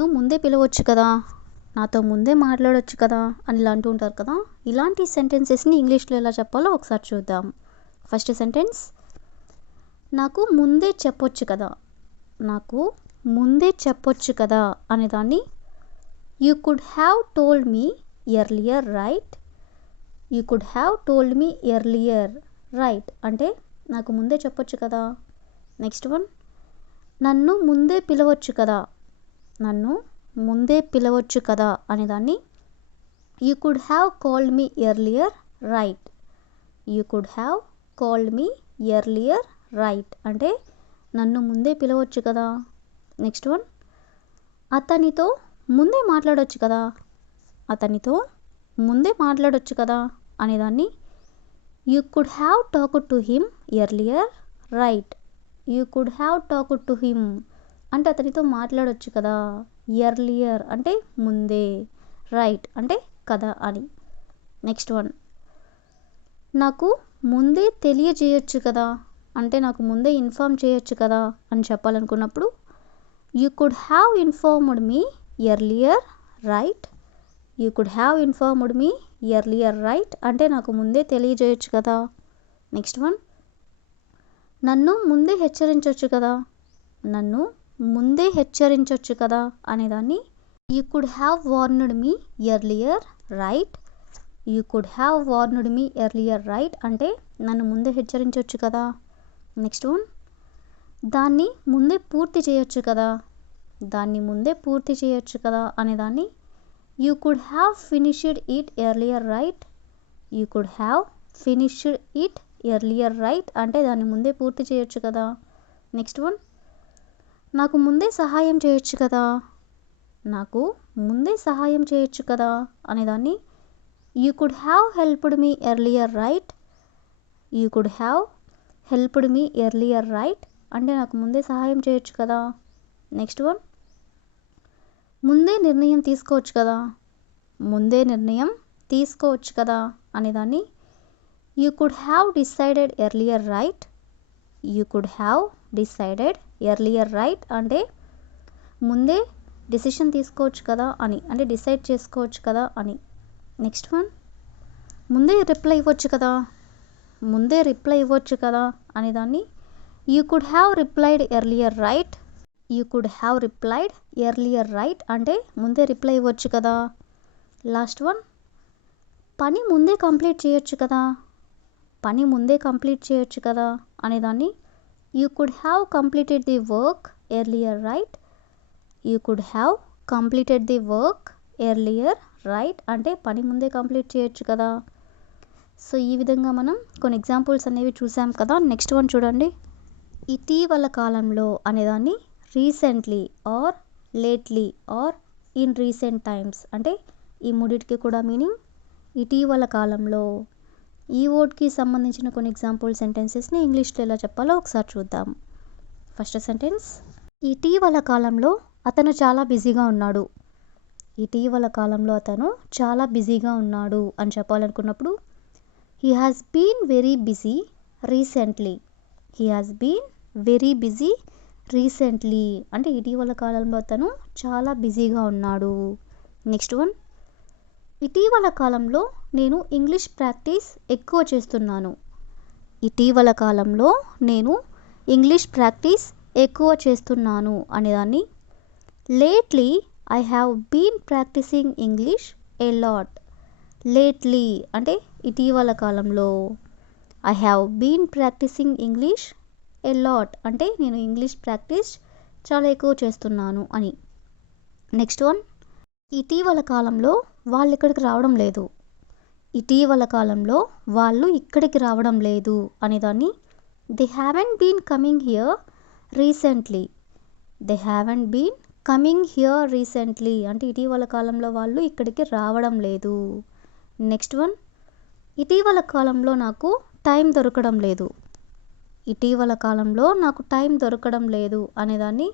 నన్ను ముందే పిలవచ్చు కదా, నాతో ముందే మాట్లాడొచ్చు కదా అని ఇలా అంటూ ఉంటారు కదా. ఇలాంటి సెంటెన్సెస్ని ఇంగ్లీష్లో ఎలా చెప్పాలో ఒకసారి చూద్దాం. ఫస్ట్ సెంటెన్స్, నాకు ముందే చెప్పొచ్చు కదా. నాకు ముందే చెప్పొచ్చు కదా అనేదాన్ని you could have told me earlier right. You could have told me earlier right అంటే నాకు ముందే చెప్పొచ్చు కదా. నెక్స్ట్ వన్, నన్ను ముందే పిలవచ్చు కదా. నన్ను ముందే పిలవచ్చు కదా అనేదాన్ని you could have called me earlier right. You could have called me earlier right అంటే నన్ను ముందే పిలవచ్చు కదా. నెక్స్ట్ వన్, అతనితో ముందే మాట్లాడవచ్చు కదా. అతనితో ముందే మాట్లాడవచ్చు కదా అనేదాన్ని you could have talked to him earlier right. You could have talked to him అంటే అతనితో మాట్లాడవచ్చు కదా. ఎర్లియర్ అంటే ముందే, రైట్ అంటే కదా అని. నెక్స్ట్ వన్, నాకు ముందే తెలియజేయొచ్చు కదా అంటే నాకు ముందే ఇన్ఫామ్ చేయొచ్చు కదా అని చెప్పాలనుకున్నప్పుడు you could have informed me earlier right. You could have informed me earlier right అంటే నాకు ముందే తెలియజేయొచ్చు కదా. నెక్స్ట్ వన్, నన్ను ముందే హెచ్చరించవచ్చు కదా. నన్ను ముందే హెచ్చరించవచ్చు కదా అనేదాన్ని you could have warned me earlier right. You could have warned me earlier right అంటే నన్ను ముందే హెచ్చరించవచ్చు కదా. నెక్స్ట్ వన్, దాన్ని ముందే పూర్తి చేయొచ్చు కదా. దాన్ని ముందే పూర్తి చేయొచ్చు కదా అనేదాన్ని you could have finished it earlier right. You could have finished it earlier right అంటే దాన్ని ముందే పూర్తి చేయొచ్చు కదా. నెక్స్ట్ వన్, నాకు ముందే సహాయం చేయొచ్చు కదా. నాకు ముందే సహాయం చేయొచ్చు కదా అనేదాన్ని you could have helped me earlier right. You could have helped me earlier right అంటే నాకు ముందే సహాయం చేయొచ్చు కదా. నెక్స్ట్ వన్, ముందే నిర్ణయం తీసుకోవచ్చు కదా. ముందే నిర్ణయం తీసుకోవచ్చు కదా అనేదాన్ని you could have decided earlier right. You could have decided earlier right అంటే ముందే డిసిషన్ తీసుకోవచ్చు కదా అని, అంటే డిసైడ్ చేసుకోవచ్చు కదా అని. నెక్స్ట్ వన్, ముందే రిప్లై ఇవ్వచ్చు కదా. ముందే రిప్లై ఇవ్వచ్చు కదా అనేదాన్ని you could have replied earlier right. You could have replied earlier right అంటే ముందే రిప్లై ఇవ్వచ్చు కదా. లాస్ట్ వన్, పని ముందే కంప్లీట్ చేయొచ్చు కదా. పని ముందే కంప్లీట్ చేయొచ్చు కదా అనేదాన్ని you could have completed the work earlier right. You could have completed the work earlier right అంటే పని ముందే కంప్లీట్ చేయొచ్చు కదా. సో ఈ విధంగా మనం కొన్ని ఎగ్జాంపుల్స్ అనేవి చూసాం కదా. నెక్స్ట్ వన్ చూడండి, ఇటీవల కాలంలో అనేదాన్ని recently or lately or in recent times అంటే ఈ మూడిటికి కూడా మీనింగ్ ఇటీవల కాలంలో. ఈ వర్డ్కి సంబంధించిన కొన్ని ఎగ్జాంపుల్ సెంటెన్సెస్ని ఇంగ్లీష్లో ఎలా చెప్పాలో ఒకసారి చూద్దాం. ఫస్ట్ సెంటెన్స్, ఇటీవల కాలంలో అతను చాలా బిజీగా ఉన్నాడు. ఇటీవల కాలంలో అతను చాలా బిజీగా ఉన్నాడు అని చెప్పాలనుకున్నప్పుడు he has been very busy recently. He has been very busy recently అంటే ఇటీవల కాలంలో అతను చాలా బిజీగా ఉన్నాడు. నెక్స్ట్ వన్, ఇటీవల కాలంలో నేను ఇంగ్లీష్ ప్రాక్టీస్ ఎక్కువ చేస్తున్నాను. ఇటీవల కాలంలో నేను ఇంగ్లీష్ ప్రాక్టీస్ ఎక్కువ చేస్తున్నాను అనేదాన్ని lately I have been practising English a lot. Lately అంటే ఇటీవల కాలంలో, I have been practising English a lot అంటే నేను ఇంగ్లీష్ ప్రాక్టీస్ చాలా ఎక్కువ చేస్తున్నాను అని. నెక్స్ట్ వన్, ఇటీవల కాలంలో వాళ్ళు ఇక్కడికి రావడం లేదు. ఇటీవల కాలంలో వాళ్ళు ఇక్కడికి రావడం లేదు అనేదాన్ని they haven't been coming here recently. They haven't been coming here recently అంటే ఇటీవల కాలంలో వాళ్ళు ఇక్కడికి రావడం లేదు. నెక్స్ట్ వన్, ఇటీవల కాలంలో నాకు టైం దొరకడం లేదు. ఇటీవల కాలంలో నాకు టైం దొరకడం లేదు అనేదాన్ని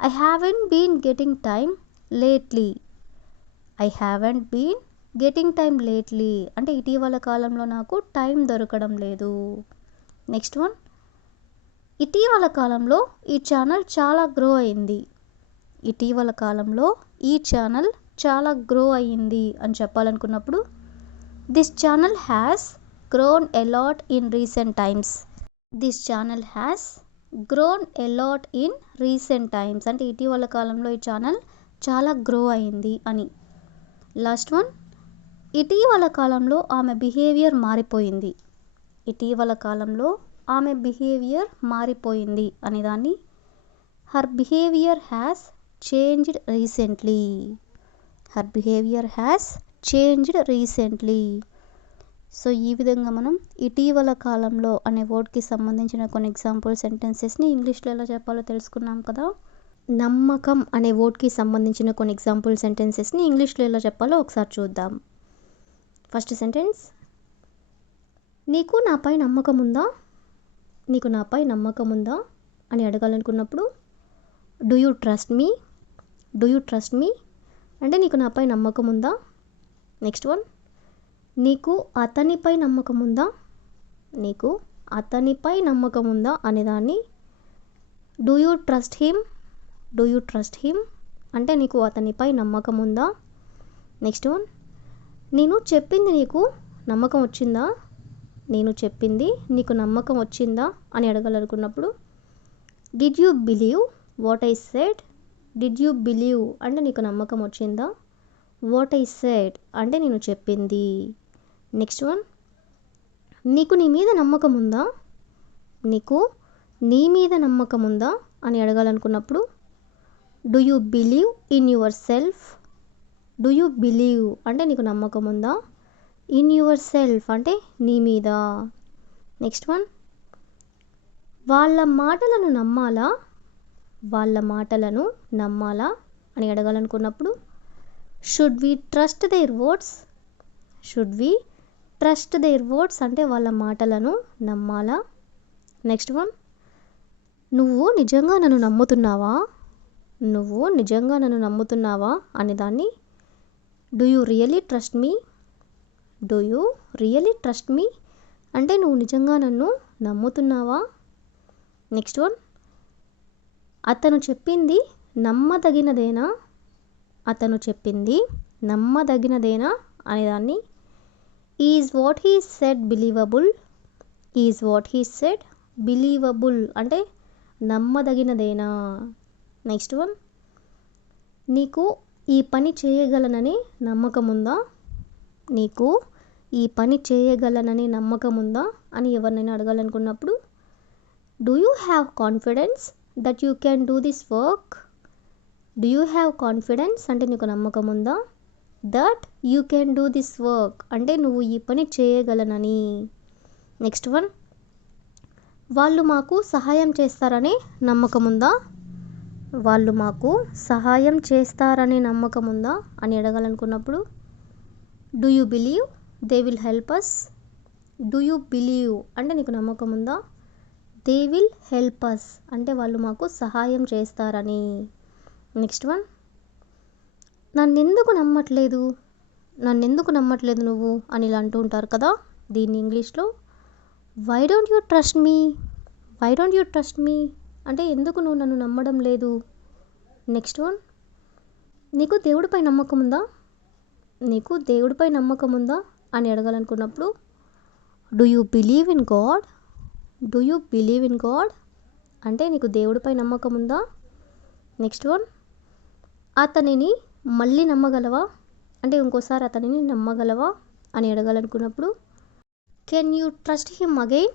I haven't been getting time lately. I haven't been getting time lately అంటే ఇటీవల కాలంలో నాకు టైం దొరకడం లేదు. నెక్స్ట్ వన్, ఇటీవల కాలంలో ఈ ఛానల్ చాలా గ్రో అయింది. ఇటీవల కాలంలో ఈ ఛానల్ చాలా గ్రో అయ్యింది అని చెప్పాలనుకున్నప్పుడు this channel has grown a lot in recent times. This channel has grown a lot in recent times అంటే ఇటీవల కాలంలో ఈ ఛానల్ చాలా గ్రో అయింది అని. లాస్ట్ వన్, ఇటీవల కాలంలో ఆమె బిహేవియర్ మారిపోయింది. ఇటీవల కాలంలో ఆమె బిహేవియర్ మారిపోయింది అనేదాన్ని her behaviour has changed recently. Her behaviour has changed recently. So ఈ విధంగా మనం ఇటీవల కాలంలో అనే వర్డ్కి సంబంధించిన కొన్ని ఎగ్జాంపుల్ సెంటెన్సెస్ని ఇంగ్లీష్లో ఎలా చెప్పాలో తెలుసుకున్నాం కదా. నమ్మకం అనే వర్డ్కి సంబంధించిన కొన్ని ఎగ్జాంపుల్ సెంటెన్సెస్ని ఇంగ్లీష్లో ఎలా చెప్పాలో ఒకసారి చూద్దాం. ఫస్ట్ సెంటెన్స్, నీకు నాపై నమ్మకం ఉందా? నీకు నాపై నమ్మకం ఉందా అని అడగాలనుకున్నప్పుడు do you trust me? Do you trust me అంటే నీకు నాపై నమ్మకం ఉందా. నెక్స్ట్ వన్, నీకు అతనిపై నమ్మకం ఉందా? నీకు అతనిపై నమ్మకం ఉందా అనేదాన్ని do you trust him? Do you trust him అంటే నీకు అతనిపై నమ్మకం ఉందా. నెక్స్ట్ వన్, నేను చెప్పింది నీకు నమ్మకం వచ్చిందా? నేను చెప్పింది నీకు నమ్మకం వచ్చిందా అని అడగాలనుకున్నప్పుడు did you believe what I said? Did you believe అంటే నీకు నమ్మకం వచ్చిందా. వాట్ ఐ సెడ్ అంటే నేను చెప్పింది. నెక్స్ట్ వన్, నీకు నీ మీద నమ్మకం ఉందా? నీకు నీ మీద నమ్మకం ఉందా అని అడగాలనుకున్నప్పుడు do you believe in yourself? Do you believe అంటే నీకు నమ్మకం ఉందా. ఇన్ యువర్ సెల్ఫ్ అంటే నీ మీద. నెక్స్ట్ వన్, వాళ్ళ మాటలను నమ్మాలా? వాళ్ళ మాటలను నమ్మాలా అని అడగాలనుకున్నప్పుడు should we trust their words? Should we trust their words అంటే వాళ్ళ మాటలను నమ్మాలా. నెక్స్ట్ వన్, నువ్వు నిజంగా నన్ను నమ్ముతున్నావా? నువ్వు నిజంగా నన్ను నమ్ముతున్నావా అనే దాన్ని do you really trust me? Do you really trust me అంటే నువ్వు నిజంగా నన్ను నమ్ముతున్నావా. నెక్స్ట్ వన్, అతను చెప్పింది నమ్మదగినదేనా? అతను చెప్పింది నమ్మదగినదేనా అనేదాన్ని is what he said believable? Is what he said believable అంటే నమ్మదగినదేనా. నెక్స్ట్ వన్, నీకు ఈ పని చేయగలనని నమ్మకం ఉందా? నీకు ఈ పని చేయగలనని నమ్మకం ఉందా అని ఎవరినైనా అడగాలనుకున్నప్పుడు do you have confidence that you can do this work? Do you have confidence అంటే నీకు నమ్మకం ఉందా. That you can do this work అంటే నువ్వు ఈ పని చేయగలనని. నెక్స్ట్ వన్, వాళ్ళు మాకు సహాయం చేస్తారనే నమ్మకం ఉందా? వాళ్ళు మాకు సహాయం చేస్తారనే నమ్మకం ఉందా అని అడగాలనుకున్నప్పుడు do you believe they will help us? Do you believe అంటే నీకు నమ్మకం ఉందా. దే విల్ హెల్ప్ అస్ అంటే వాళ్ళు మాకు సహాయం చేస్తారని. నెక్స్ట్ వన్, నన్నెందుకు నమ్మట్లేదు? నన్నెందుకు నమ్మట్లేదు నువ్వు అని ఇలా అంటూ ఉంటారు కదా. దీన్ని ఇంగ్లీష్లో why don't you trust me? Why don't you trust me అంటే ఎందుకు నువ్వు నన్ను నమ్మడం లేదు. నెక్స్ట్ వన్, నీకు దేవుడిపై నమ్మకం ఉందా? నీకు దేవుడిపై నమ్మకం ఉందా అని అడగాలనుకున్నప్పుడు do you believe in God? Do you believe in God అంటే నీకు దేవుడిపై నమ్మకం ఉందా. నెక్స్ట్ వన్, అతనిని మళ్ళీ నమ్మగలవా అంటే ఇంకోసారి అతనిని నమ్మగలవా అని అడగాలనుకున్నప్పుడు can you trust him again?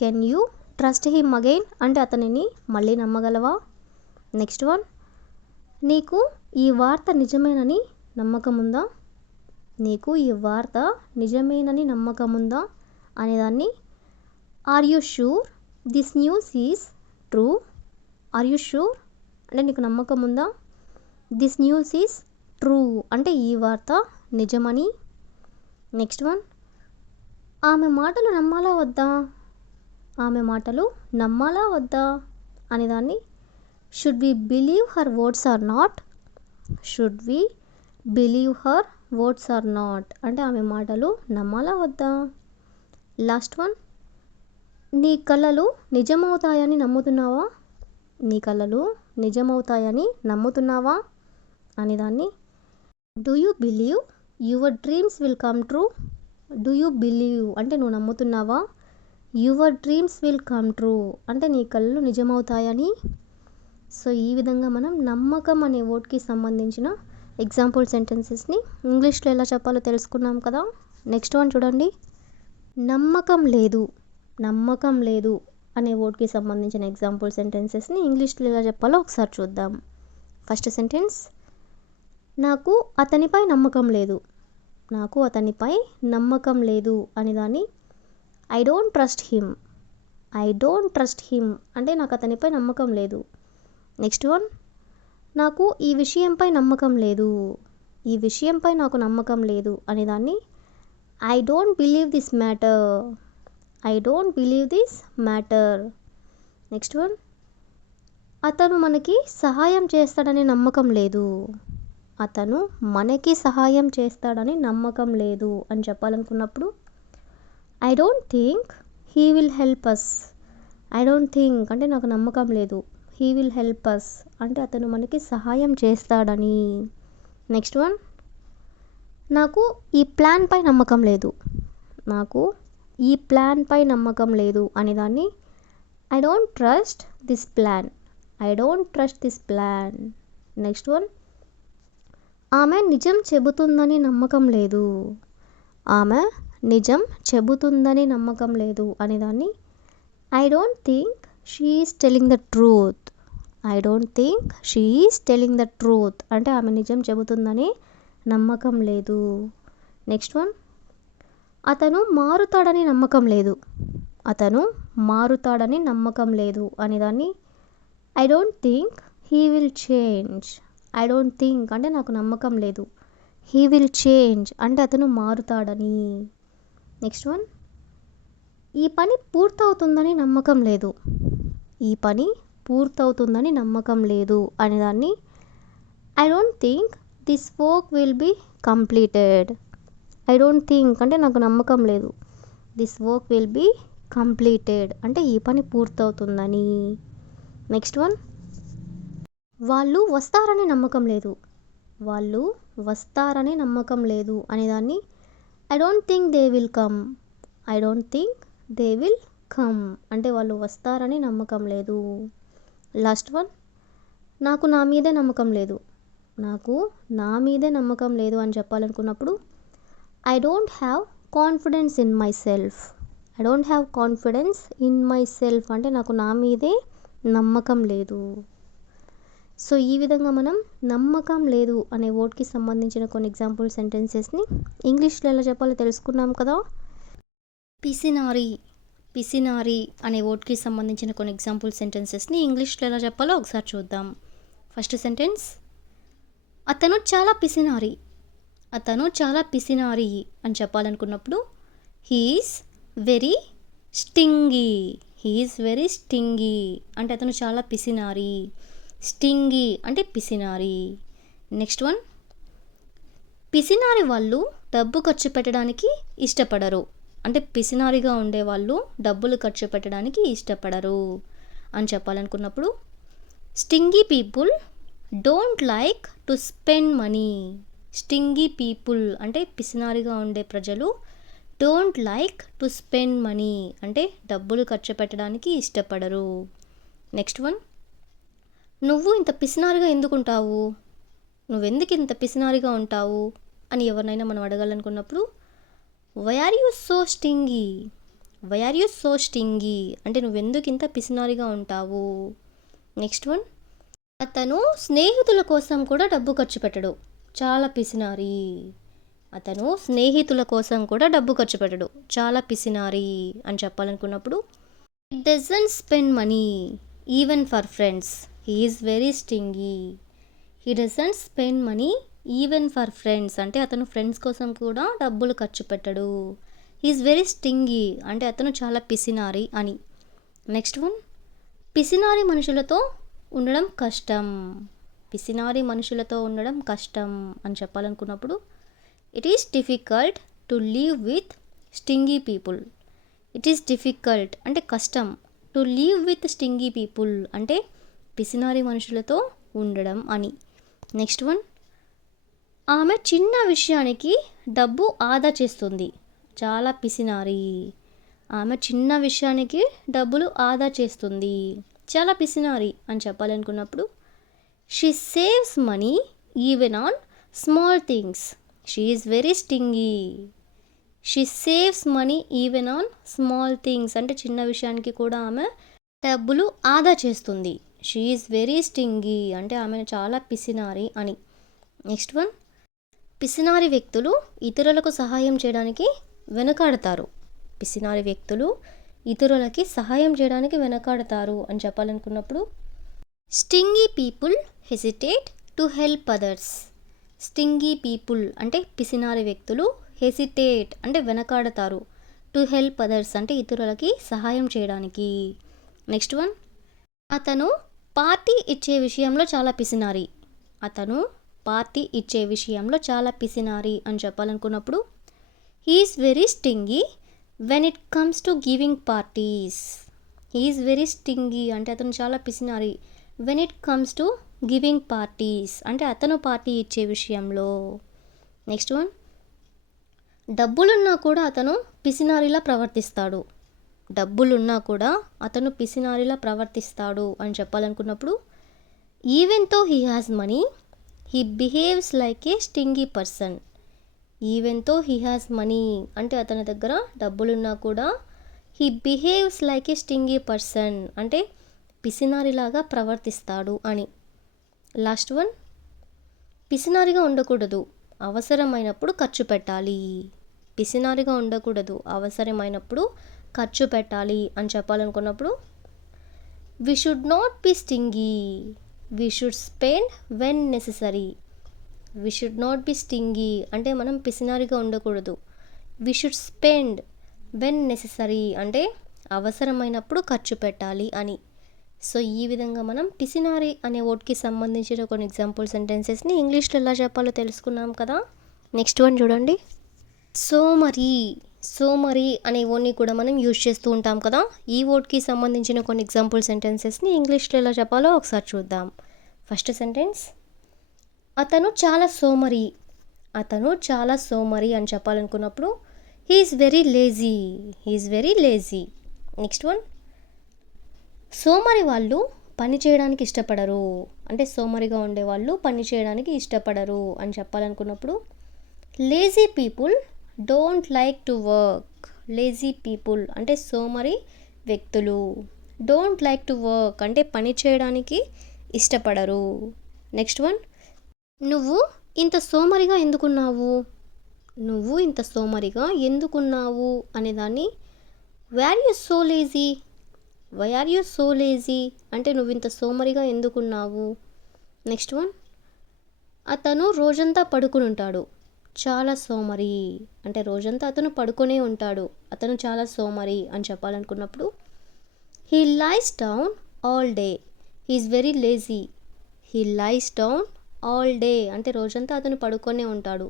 Can you trust him again అంటే అతనిని మళ్ళీ నమ్మగలవా. నెక్స్ట్ వన్, నీకు ఈ వార్త నిజమేనని నమ్మకం ఉందా? నీకు ఈ వార్త నిజమేనని నమ్మకం ఉందా అనేదాన్ని are you sure this news is true? Are you sure అంటే నీకు నమ్మకం ఉందా. దిస్ న్యూస్ ఈజ్ ట్రూ అంటే ఈ వార్త నిజమని. నెక్స్ట్ వన్, ఆమె మాటలు నమ్మాలా వద్దా? ఆమె మాటలు నమ్మాలా వద్దా అనేదాన్ని should we believe her words or not? Should we believe her words or not అంటే ఆమె మాటలు నమ్మాలా వద్దా. లాస్ట్ వన్, నీ కలలు నిజమవుతాయని నమ్ముతున్నావా? నీ కలలు నిజమవుతాయని నమ్ముతున్నావా అని దాన్ని. Do you believe your dreams will come true? Do you believe అంటే నువ్వు నమ్ముతున్నావా? Your dreams will come true అంటే నీ కళ్ళు నిజమవుతాయని. సో ఈ విధంగా మనం నమ్మకం అనే వర్డ్కి సంబంధించిన ఎగ్జాంపుల్ సెంటెన్సెస్ని ఇంగ్లీష్లో ఎలా చెప్పాలో తెలుసుకున్నాం కదా. నెక్స్ట్ వన్ చూడండి. నమ్మకం లేదు. నమ్మకం లేదు అనే వర్డ్కి సంబంధించిన ఎగ్జాంపుల్ సెంటెన్సెస్ని ఇంగ్లీష్లో ఎలా చెప్పాలో ఒకసారి చూద్దాం. ఫస్ట్ సెంటెన్స్, నాకు అతనిపై నమ్మకం లేదు. నాకు అతనిపై నమ్మకం లేదు అని దాన్ని I don't trust him. I don't trust him అంటే నాకు అతనిపై నమ్మకం లేదు. నెక్స్ట్ వన్, నాకు ఈ విషయంపై నమ్మకం లేదు. ఈ విషయంపై నాకు నమ్మకం లేదు అని దాన్ని I don't believe this matter. I don't believe this matter. Next one, అతను మనకి సహాయం చేస్తాడని నమ్మకం లేదు. అతను మనకి సహాయం చేస్తాడని నమ్మకం లేదు అని చెప్పాలనుకున్నప్పుడు I don't think he will help us. I don't think అంటే నాకు నమ్మకం లేదు. హీ విల్ హెల్ప్ అస్ అంటే అతను మనకి సహాయం చేస్తాడని. నెక్స్ట్ వన్, నాకు ఈ ప్లాన్పై నమ్మకం లేదు. నాకు ఈ ప్లాన్పై నమ్మకం లేదు అని దాన్ని I don't trust this plan. I don't trust this plan. Next one, ఆమె నిజం చెబుతుందని నమ్మకం లేదు. ఆమె నిజం చెబుతుందని నమ్మకం లేదు అని దాన్ని I don't think she is telling the truth. I don't think she is telling the truth అంటే ఆమె నిజం చెబుతుందని నమ్మకం లేదు. నెక్స్ట్ వన్, అతను మారుతాడని నమ్మకం లేదు. అతను మారుతాడని నమ్మకం లేదు అని దాన్ని I don't think he will change. I don't think అంటే నాకు నమ్మకం లేదు. హీ విల్ చేంజ్ అంటే అతను మారుతాడని. నెక్స్ట్ వన్, ఈ పని పూర్తవుతుందని నమ్మకం లేదు. ఈ పని పూర్తవుతుందని నమ్మకం లేదు అని దాన్ని I don't think this work will be completed. I don't think అంటే నాకు నమ్మకం లేదు. This work will be completed అంటే ఈ పని పూర్తవుతుందని. నెక్స్ట్ వన్, వాళ్ళు వస్తారని నమ్మకం లేదు. వాళ్ళు వస్తారని నమ్మకం లేదు అని దాన్ని I don't think they will come. I don't think they will come అంటే వాళ్ళు వస్తారని నమ్మకం లేదు. లాస్ట్ వన్, నాకు నా మీదే నమ్మకం లేదు. నాకు నా మీదే నమ్మకం లేదు అని చెప్పాలనుకున్నప్పుడు I don't have confidence in myself. I don't have confidence in myself అంటే నాకు నా మీదే నమ్మకం లేదు. సో ఈ విధంగా మనం నమ్మకం లేదు అనే వర్డ్కి సంబంధించిన కొన్ని ఎగ్జాంపుల్ సెంటెన్సెస్ని ఇంగ్లీష్లో ఎలా చెప్పాలో తెలుసుకున్నాం కదా. పిసినారి. పిసినారి అనే వర్డ్కి సంబంధించిన కొన్ని ఎగ్జాంపుల్ సెంటెన్సెస్ని ఇంగ్లీష్లో ఎలా చెప్పాలో ఒకసారి చూద్దాం. ఫస్ట్ సెంటెన్స్, అతను చాలా పిసినారి. అతను చాలా పిసినారి అని చెప్పాలనుకున్నప్పుడు he's very స్టింగీ. He's very stingy అంటే అతను చాలా పిసినారి. స్టింగీ అంటే పిసినారి. నెక్స్ట్ వన్, పిసినారి వాళ్ళు డబ్బు ఖర్చు పెట్టడానికి ఇష్టపడరు. అంటే పిసినారిగా ఉండేవాళ్ళు డబ్బులు ఖర్చు పెట్టడానికి ఇష్టపడరు అని చెప్పాలనుకున్నప్పుడు stingy people don't like to spend money. Stingy people అంటే పిసినారిగా ఉండే ప్రజలు don't like to spend money అంటే డబ్బులు ఖర్చు పెట్టడానికి ఇష్టపడరు. నెక్స్ట్ వన్, నువ్వు ఇంత పిసినారిగా ఎందుకుంటావు? నువ్వెందుకు ఇంత పిసినారిగా ఉంటావు అని ఎవరినైనా మనం అడగాలనుకున్నప్పుడు why are you so stingy. Why are you so stingy అంటే నువ్వెందుకు ఇంత పిసినారిగా ఉంటావు. నెక్స్ట్ వన్, అతను స్నేహితుల కోసం కూడా డబ్బు ఖర్చు పెట్టడు. చాలా పిసినారి. అతను స్నేహితుల కోసం కూడా డబ్బు ఖర్చు పెట్టడు. చాలా పిసినారి అని చెప్పాలనుకున్నప్పుడు it doesn't spend money even for friends. He is very stingy. He doesn't spend money even for friends అంటే అతను ఫ్రెండ్స్ కోసం కూడా డబ్బులు ఖర్చు పెట్టడు. హీ ఈజ్ వెరీ స్టింగీ అంటే అతను చాలా పిసినారి అని. నెక్స్ట్ వన్, పిసినారి మనుషులతో ఉండడం కష్టం. పిసినారి మనుషులతో ఉండడం కష్టం అని చెప్పాలనుకున్నప్పుడు it is difficult to live with stingy people. It is difficult అంటే కష్టం. To live with stingy people అంటే పిసినారి మనుషులతో ఉండడం అని. నెక్స్ట్ వన్, ఆమె చిన్న విషయానికి డబ్బు ఆదా చేస్తుంది. చాలా పిసినారి. ఆమె చిన్న విషయానికి డబ్బులు ఆదా చేస్తుంది, చాలా పిసినారి అని చెప్పాలనుకున్నప్పుడు she saves money even on small things. She is very stingy. She saves money even on small things అంటే చిన్న విషయానికి కూడా ఆమె డబ్బులు ఆదా చేస్తుంది. షీ ఈజ్ వెరీ స్టింగీ అంటే ఆమె చాలా పిసినారి అని. నెక్స్ట్ వన్, పిసినారి వ్యక్తులు ఇతరులకు సహాయం చేయడానికి వెనకాడతారు. పిసినారి వ్యక్తులు ఇతరులకి సహాయం చేయడానికి వెనకాడతారు అని చెప్పాలనుకున్నప్పుడు stingy people hesitate to help others. Stingy people అంటే పిసినారి వ్యక్తులు, హెసిటేట్ అంటే వెనకాడతారు, టు హెల్ప్ అదర్స్ అంటే ఇతరులకి సహాయం చేయడానికి. నెక్స్ట్ వన్, అతను పార్టీ ఇచ్చే విషయంలో చాలా పిసినారి. అతను పార్టీ ఇచ్చే విషయంలో చాలా పిసినారి అని చెప్పాలనుకున్నప్పుడు he's very stingy when it comes to giving parties. He's very stingy అంటే అతను చాలా పిసినారి. When it comes to giving parties అంటే అతను పార్టీ ఇచ్చే విషయంలో. నెక్స్ట్ వన్, డబ్బులున్నా కూడా అతను పిసినారిలా ప్రవర్తిస్తాడు. డబ్బులున్నా కూడా అతను పిసినారిలా ప్రవర్తిస్తాడు అని చెప్పాలనుకున్నప్పుడు even though he has money he behaves like a stingy person. Even though he has money అంటే అతని దగ్గర డబ్బులున్నా కూడా he behaves like a stingy person అంటే పిసినారిలాగా ప్రవర్తిస్తాడు అని. లాస్ట్ వన్, పిసినారిగా ఉండకూడదు, అవసరమైనప్పుడు ఖర్చు పెట్టాలి. పిసినారిగా ఉండకూడదు, అవసరమైనప్పుడు ఖర్చు పెట్టాలి అని చెప్పాలనుకున్నప్పుడు we should not be stingy, we should spend when necessary. We should not be stingy అంటే మనం పిసినారిగా ఉండకూడదు. We should spend when necessary అంటే అవసరమైనప్పుడు ఖర్చు పెట్టాలి అని. సో ఈ విధంగా మనం పిసినారి అనే వర్డ్కి సంబంధించిన కొన్ని ఎగ్జాంపుల్ సెంటెన్సెస్ని ఇంగ్లీష్లో ఎలా చెప్పాలో తెలుసుకున్నాం కదా. నెక్స్ట్ వన్ చూడండి, సోమరి. సోమరి అనే వర్డ్ని కూడా మనం యూజ్ చేస్తూ ఉంటాం కదా. ఈ వర్డ్కి సంబంధించిన కొన్ని ఎగ్జాంపుల్ సెంటెన్సెస్ని ఇంగ్లీష్లో ఎలా చెప్పాలో ఒకసారి చూద్దాం. ఫస్ట్ సెంటెన్స్, అతను చాలా సోమరి. అతను చాలా సోమరి అని చెప్పాలనుకున్నప్పుడు he's very lazy. He's very lazy. Next one, సోమరి వాళ్ళు పని చేయడానికి ఇష్టపడరు. అంటే సోమరిగా ఉండేవాళ్ళు పని చేయడానికి ఇష్టపడరు అని చెప్పాలనుకున్నప్పుడు lazy people don't like to work. Lazy people అంటే సోమరి వ్యక్తులు. డోంట్ లైక్ టు వర్క్ అంటే పని చేయడానికి ఇష్టపడరు. నెక్స్ట్ వన్, నువ్వు ఇంత సోమరిగా ఎందుకున్నావు. నువ్వు ఇంత సోమరిగా ఎందుకున్నావు అనేదాన్ని why are you so lazy. Why are you so lazy అంటే నువ్వు ఇంత సోమరిగా ఎందుకున్నావు. నెక్స్ట్ వన్, అతను రోజంతా పడుకుని ఉంటాడు. చాలా సోమరి అంటే రోజంతా అతను పడుకొనే ఉంటాడు, అతను చాలా సోమరి అని చెప్పాలనుకున్నప్పుడు he lies down all day. He's very lazy. He lies down all day అంటే రోజంతా అతను పడుకొనే ఉంటాడు.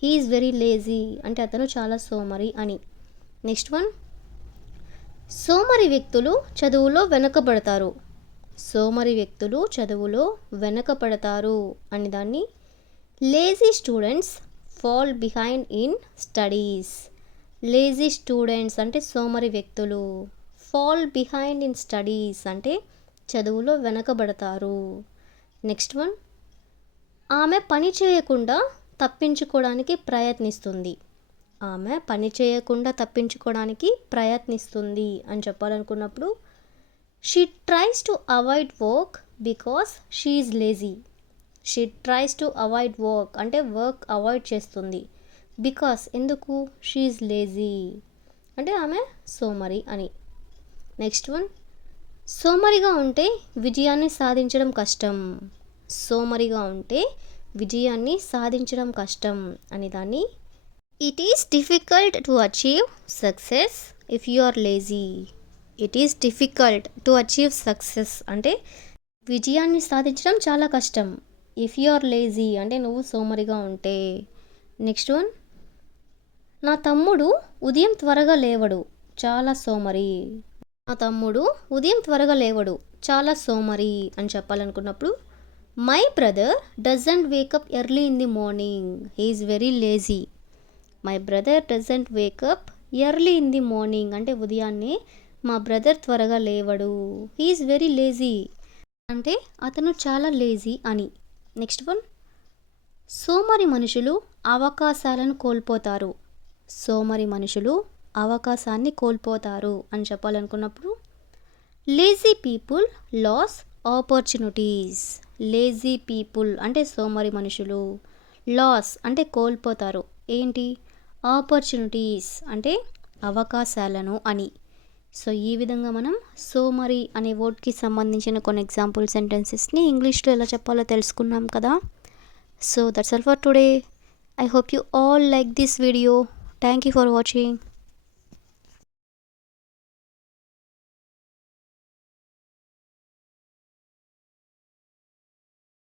హీఈస్ వెరీ లేజీ అంటే అతను చాలా సోమరి అని. నెక్స్ట్ వన్, సోమరి వ్యక్తులు చదువులో వెనకబడతారు. సోమరి వ్యక్తులు చదువులో వెనకబడతారు అని దాన్ని lazy students fall behind in studies. Lazy students అంటే సోమరి వ్యక్తులు, ఫాల్ బిహైండ్ ఇన్ స్టడీస్ అంటే చదువులో వెనకబడతారు. నెక్స్ట్ వన్, ఆమె పని చేయకుండా తప్పించుకోవడానికి ప్రయత్నిస్తుంది. ఆమె పని చేయకుండా తప్పించుకోవడానికి ప్రయత్నిస్తుంది అని చెప్పాలనుకున్నప్పుడు she tries to avoid work because she is lazy. She tries to avoid work అంటే వర్క్ అవాయిడ్ చేస్తుంది. బికాస్ ఎందుకు, షీ ఈజ్ లేజీ అంటే ఆమె సోమరి అని. నెక్స్ట్ వన్, సోమరిగా ఉంటే విజయాన్ని సాధించడం కష్టం. సోమరిగా ఉంటే విజయాన్ని సాధించడం కష్టం అని దాన్ని it is difficult to achieve success if you are lazy. It is difficult to achieve success అంటే విజయాన్ని సాధించడం చాలా కష్టం. ఇఫ్ యు ఆర్ లేజీ అంటే నువ్వు సోమరిగా ఉంటే. నెక్స్ట్ వన్, నా తమ్ముడు ఉదయం త్వరగా లేవడు, చాలా సోమరి. నా తమ్ముడు ఉదయం త్వరగా లేవడు, చాలా సోమరి అని చెప్పాలనుకున్నప్పుడు my brother doesn't wake up early in the morning, he is very lazy. My brother doesn't wake up early in the morning అంటే ఉదయాన్నే మా బ్రదర్ త్వరగా లేవడు, హీ ఈజ్ వెరీ లేజీ అంటే అతను చాలా లేజీ అని. నెక్స్ట్ వన్, సోమరి మనుషులు అవకాశాలను కోల్పోతారు. సోమరి మనుషులు అవకాశాన్ని కోల్పోతారు అని చెప్పాలనుకున్నప్పుడు lazy people lose opportunities. Lazy people అంటే సోమరి మనుషులు, లాస్ అంటే కోల్పోతారు ఏంటి, ఆపర్చునిటీస్ అంటే అవకాశాలను అని. సో ఈ విధంగా మనం సోమరి అనే వర్డ్కి సంబంధించిన కొన్ని ఎగ్జాంపుల్ సెంటెన్సెస్ని ఇంగ్లీష్లో ఎలా చెప్పాలో తెలుసుకున్నాం కదా. So that's all for today. I hope you all like this video. Thank you for watching.